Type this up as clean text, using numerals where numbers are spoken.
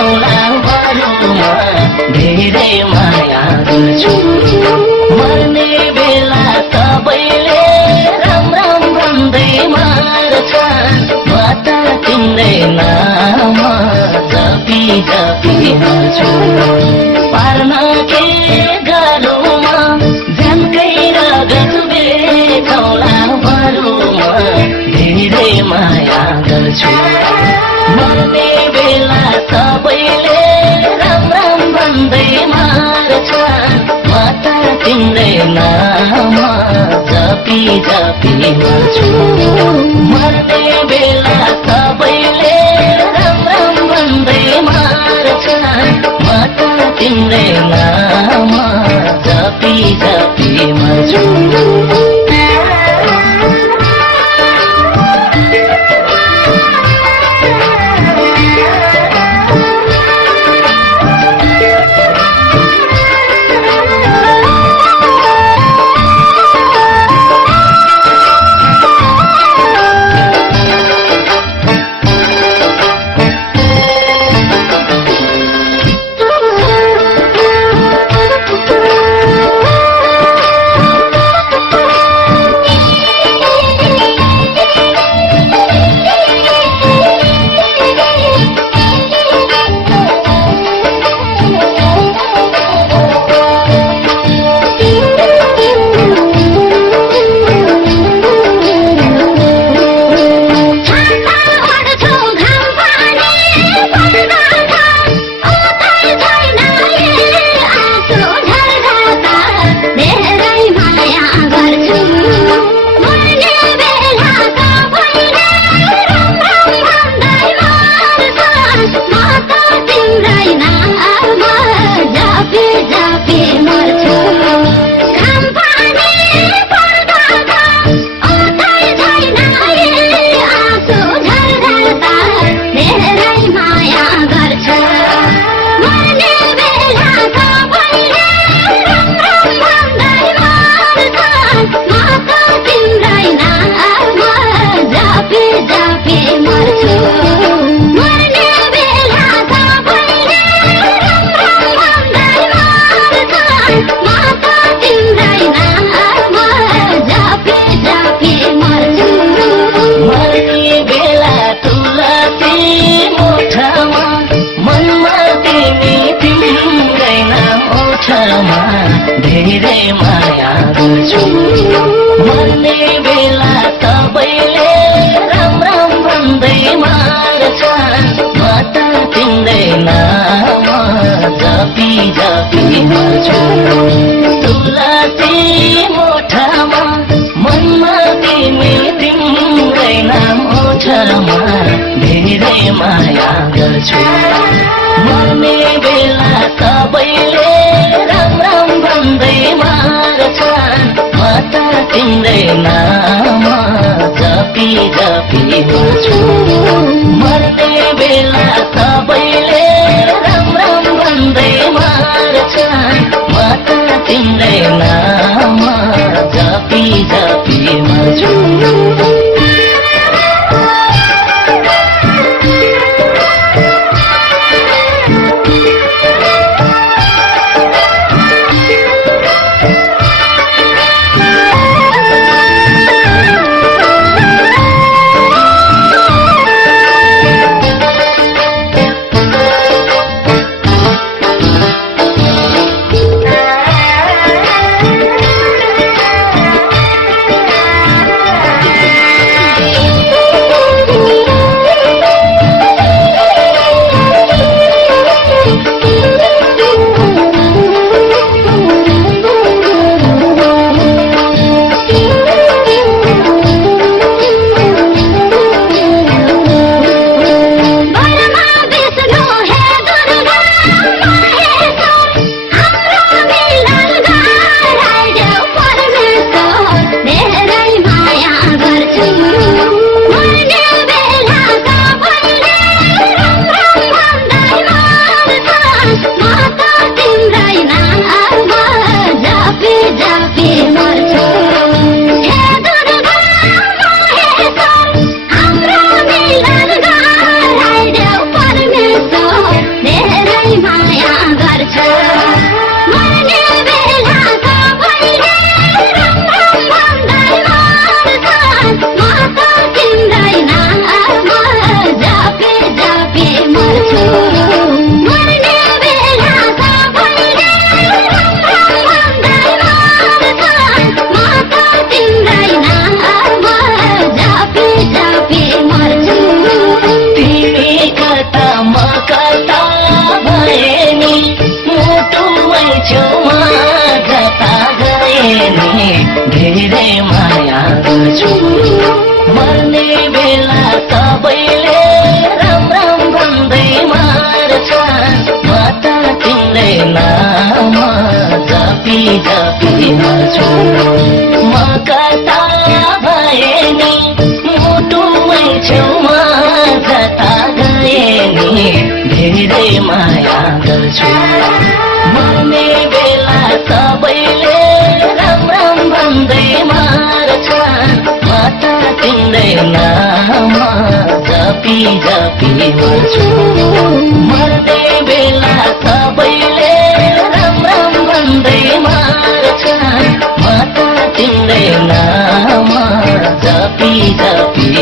भेटौँला बरुमा धेरै माया गर्छु मर्ने बेला सबैले राम राम भन्दै मार्छ म त तिम्रै नाम जपी जपी मर्छु पार्न के गरौँमा झन्कै रगत भेटौँला बरुमा धेरै माया गर्छु मर्ने बेला सबैले राम राम भन्दै मार्छ म त तिम्रै नाम जपी जपी मर्छु मर्ने बेला सबैले राम राम भन्दै मार्छ म त तिम्रै नाम जपी जपी मर्छु धेरै माया गर्छु मर्ने बेला सबैले राम राम भन्दै मार्छ म त तिम्रै नाम जपी जपी मर्छु तुलसी मोठमा मनमा तिमी तिम्रै नाम ओठमा धेरै माया गर्छु मर्ने बेला सबैले राम राम भन्दै मार्छ म त तिम्रै नाम जपी जपी मर्छु मर्ने बेला सबैले राम राम भन्दै मार्छ म त तिम्रै नाम जपी जपी मर्छु धेरै माया गर्छ मर्ने बेला सबैले राम राम भन्दै मर्छन् म त तिम्रै नाम जपी जपी मर्छु मर्ने बेला सबैले राम राम भन्दै मर्छन् म त तिम्रै नाम जपी जपी मर्छु तिमी कता म कता भए नि मुटुमै छेउमा कता गए नि धेरै माया गर्छु मर्ने बेला सबैले राम राम भन्दै मार्छन् म त तिम्रै नाम जपी जपी मर्छु म कता भए नि मुटुमै छेउमा कता गए नि धेरै माया गर्छु मर्ने बेला सबैले राम राम भन्दै मार्छन् म त तिम्रै नाम जपी जपी मर्छु मर्ने बेला सबैले राम राम भन्दै मार्छन् म त तिम्रै नाम जपी जपी